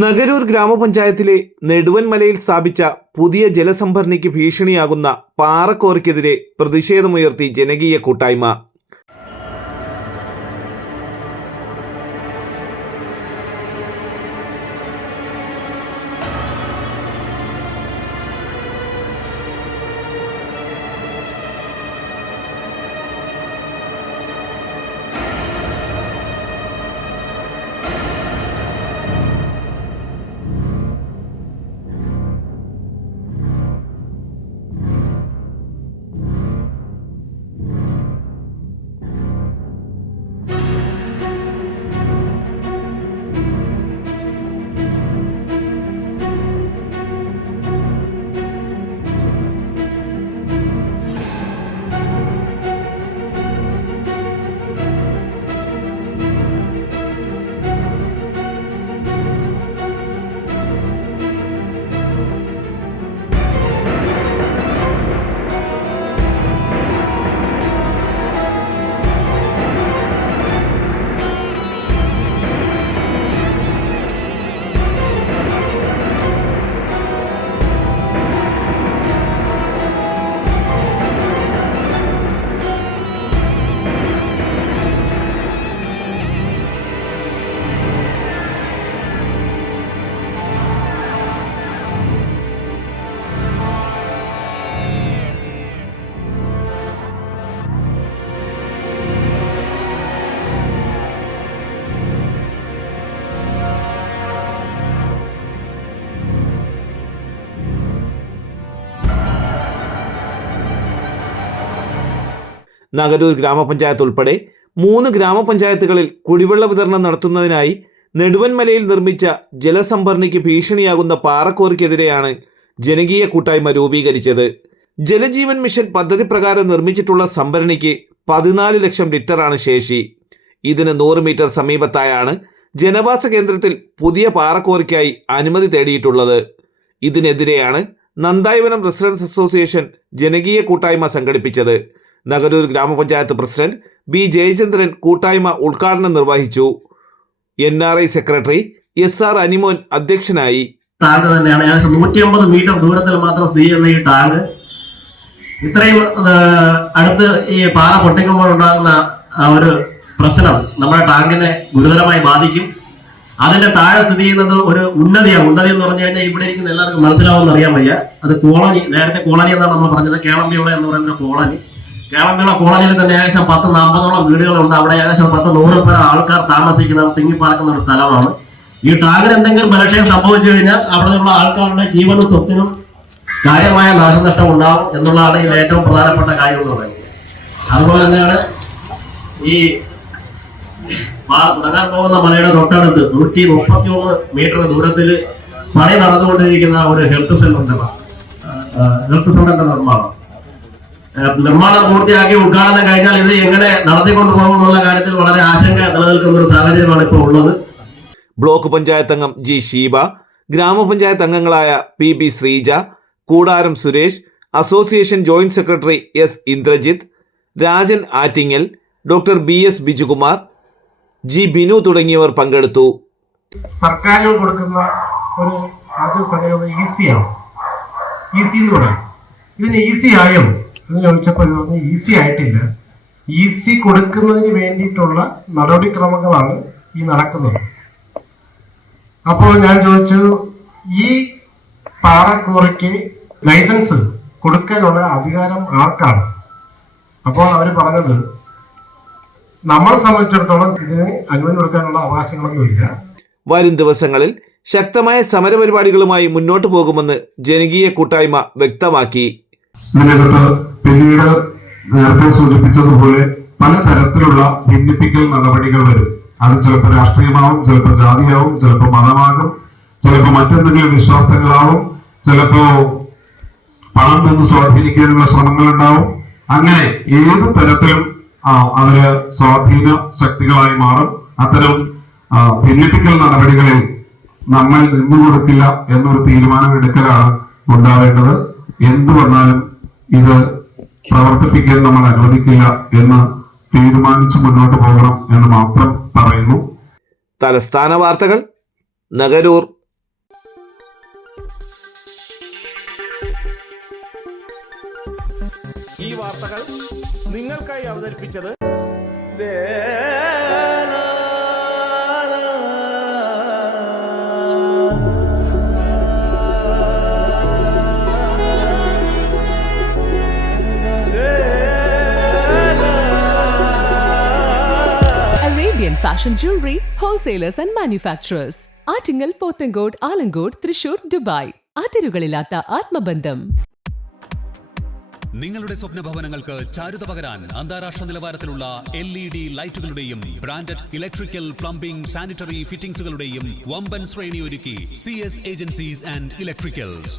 നഗരൂർ ഗ്രാമപഞ്ചായത്തിലെ നെടുവൻമലയിൽ സ്ഥാപിച്ച പുതിയ ജലസംഭരണിക്ക് ഭീഷണിയാകുന്ന പാറക്കോറിക്കെതിരെ പ്രതിഷേധമുയർത്തി ജനകീയ കൂട്ടായ്മ. നഗരൂർ ഗ്രാമപഞ്ചായത്ത് ഉൾപ്പെടെ 3 ഗ്രാമപഞ്ചായത്തുകളിൽ കുടിവെള്ള വിതരണം നടത്തുന്നതിനായി നെടുവൻമലയിൽ നിർമ്മിച്ച ജലസംഭരണിക്ക് ഭീഷണിയാകുന്ന പാറക്കോറിക്കെതിരെയാണ് ജനകീയ കൂട്ടായ്മ രൂപീകരിച്ചത്. ജലജീവൻ മിഷൻ പദ്ധതി പ്രകാരം നിർമ്മിച്ചിട്ടുള്ള സംഭരണിക്ക് 14 ലക്ഷം ലിറ്ററാണ് ശേഷി. ഇതിന് 100 മീറ്റർ സമീപത്തായാണ് ജനവാസ കേന്ദ്രത്തിൽ പുതിയ പാറക്കോറിക്കായി അനുമതി തേടിയിട്ടുള്ളത്. ഇതിനെതിരെയാണ് നന്ദായവനം റെസിഡൻസ് അസോസിയേഷൻ ജനകീയ കൂട്ടായ്മ സംഘടിപ്പിച്ചത്. നഗരൂർ ഗ്രാമപഞ്ചായത്ത് പ്രസിഡന്റ് ബി ജയചന്ദ്രൻ കൂട്ടായ്മ ഉദ്ഘാടനം നിർവഹിച്ചു. NRI സെക്രട്ടറി SR അനിമോൻ അധ്യക്ഷനായി. ടാങ്ക് തന്നെയാണ് ഏകദേശം 150 മീറ്റർ ദൂരത്തിൽ മാത്രം സ്ഥിതി ചെയ്യുന്ന ഈ ടാങ്ക് ഇത്രയും അടുത്ത് ഈ പാറ പൊട്ടിക്കുമ്പോൾ ഉണ്ടാകുന്ന ഒരു പ്രശ്നം നമ്മുടെ ടാങ്കിനെ ഗുരുതരമായി ബാധിക്കും. അതിന്റെ താഴെ സ്ഥിതി ചെയ്യുന്നത് ഒരു ഉന്നതിയാണ്. ഉന്നതി എന്ന് പറഞ്ഞു കഴിഞ്ഞാൽ ഇവിടെ ഇരിക്കുന്ന എല്ലാവർക്കും മനസ്സിലാവുമെന്ന് അറിയാൻ വയ്യ. അത് കോളനി, നേരത്തെ കോളനി എന്നാണ് നമ്മൾ പറഞ്ഞത്. കേളമ്പിയോള എന്ന് പറയുന്ന കോളനി. കേളമ്പിയുള്ള കോളനിയിൽ തന്നെ ഏകദേശം 10-40ഓളം വീടുകളുണ്ട്. അവിടെ ഏകദേശം 10-100 പേർ ആൾക്കാർ താമസിക്കുന്ന തിങ്ങിപ്പാർക്കുന്ന ഒരു സ്ഥലമാണ്. ഈ ടാങ്കിന് എന്തെങ്കിലും ബലക്ഷയം സംഭവിച്ചു കഴിഞ്ഞാൽ അവിടെയുള്ള ആൾക്കാരുടെ ജീവനും സ്വത്തിനും കാര്യമായ നാശനഷ്ടം ഉണ്ടാവും എന്നുള്ളതാണ് ഇതിൽ ഏറ്റവും പ്രധാനപ്പെട്ട കാര്യം എന്ന് പറയുന്നത്. അതുപോലെ തന്നെയാണ് ഈ ഉടങ്ങാൻ പോകുന്ന മലയുടെ തൊട്ടടുത്ത് 131 മീറ്റർ ദൂരത്തിൽ പണി നടന്നുകൊണ്ടിരിക്കുന്ന ഒരു ഹെൽത്ത് സെന്ററിന്റെ നിർമ്മാണം പൂർത്തിയാക്കി ഉദ്ഘാടനം കഴിഞ്ഞാൽ ഇത് എങ്ങനെ നടത്തിക്കൊണ്ടു പോകുമെന്നുള്ള കാര്യത്തിൽ വളരെ ആശങ്ക നിലനിൽക്കുന്ന ഒരു സാഹചര്യമാണ് ഇപ്പോൾ ഉള്ളത്. ബ്ലോക്ക് പഞ്ചായത്ത് അംഗം G ഷീബ, ഗ്രാമപഞ്ചായത്ത് അംഗങ്ങളായ PB ശ്രീജ, കൂടാരം Suresh, association joint secretary S Indrajith, Rajan Attingal, doctor BS Bijukumar, G Binu തുടങ്ങിയവർ പങ്കെടുത്തു. സർക്കാരുകൾ കൊടുക്കുന്ന ഒരു ആദ്യ സമയം ഈസിയാണ്. ഈസി എന്ന് പറയാം. ഇതിന് ഈസി ആയോ എന്ന് ചോദിച്ചപ്പോൾ ഈസി ആയിട്ടില്ല. ഈസി കൊടുക്കുന്നതിന് വേണ്ടിയിട്ടുള്ള നടപടിക്രമങ്ങളാണ് ഈ നടക്കുന്നത്. അപ്പോൾ ഞാൻ ചോദിച്ചു, ഈ പാറക്കോറിക്ക് ലൈസൻസ് കൊടുക്കാനുള്ള അധികാരം ആർക്കാണ്? അപ്പോൾ അവർ പറഞ്ഞത്, നമ്മളെ സംബന്ധിച്ചിടത്തോളം ഇതിന് അനുമതി കൊടുക്കാനുള്ള അവകാശങ്ങളൊന്നുമില്ല. വരും ദിവസങ്ങളിൽ ശക്തമായ സമരപരിപാടികളുമായി മുന്നോട്ട് പോകുമെന്ന് ജനകീയ കൂട്ടായ്മ വ്യക്തമാക്കി. ഇതിനകത്ത് പിന്നീട് നേരത്തെ സൂചിപ്പിച്ചതുപോലെ പലതരത്തിലുള്ള ഭിന്നിപ്പിക്കൽ നടപടികൾ വരും. അത് ചിലപ്പോൾ രാഷ്ട്രീയമാവും, ചിലപ്പോൾ ജാതിയാവും, ചിലപ്പോൾ മതമാകും, ചിലപ്പോൾ മറ്റെന്തെങ്കിലും വിശ്വാസങ്ങളാവും, ചിലപ്പോ പണം നിന്ന് സ്വാധീനിക്കാനുള്ള ശ്രമങ്ങൾ ഉണ്ടാവും. അങ്ങനെ ഏത് തരത്തിലും അവര് സ്വാധീന ശക്തികളായി മാറും. അത്തരം ഭിന്നിപ്പിക്കൽ നടപടികളിൽ നമ്മൾ നിന്നുകൊടുക്കില്ല എന്നൊരു തീരുമാനം എടുക്കലാണ് ഉണ്ടാവേണ്ടത്. എന്തു വന്നാലും ഇത് പ്രവർത്തിപ്പിക്കാൻ നമ്മൾ അനുവദിക്കില്ല എന്ന് തീരുമാനിച്ച് മുന്നോട്ട് പോകണം എന്ന് മാത്രം പറയുന്നു. തലസ്ഥാന വാർത്തകൾ, നഗരൂർ. വാർത്തകൾ നിങ്ങൾക്കായി അവതരിപ്പിച്ചത് Arabian Fashion Jewelry Wholesalers and Manufacturers. Attingal, Pothencode, Alamcode, Thrissur, Dubai. അതിരുകളില്ലാത്ത ആത്മബന്ധം. നിങ്ങളുടെ സ്വപ്ന ഭവനങ്ങൾക്ക് ചാരുത പകരാൻ അന്താരാഷ്ട്ര നിലവാരത്തിലുള്ള LED ലൈറ്റുകളുടെയും ബ്രാൻഡഡ് ഇലക്ട്രിക്കൽ, പ്ലംബിംഗ്, സാനിറ്ററി ഫിറ്റിംഗ്സുകളുടെയും വമ്പൻ ശ്രേണി ഒരുക്കി CS ഏജൻസീസ് ആൻഡ് ഇലക്ട്രിക്കൽസ്.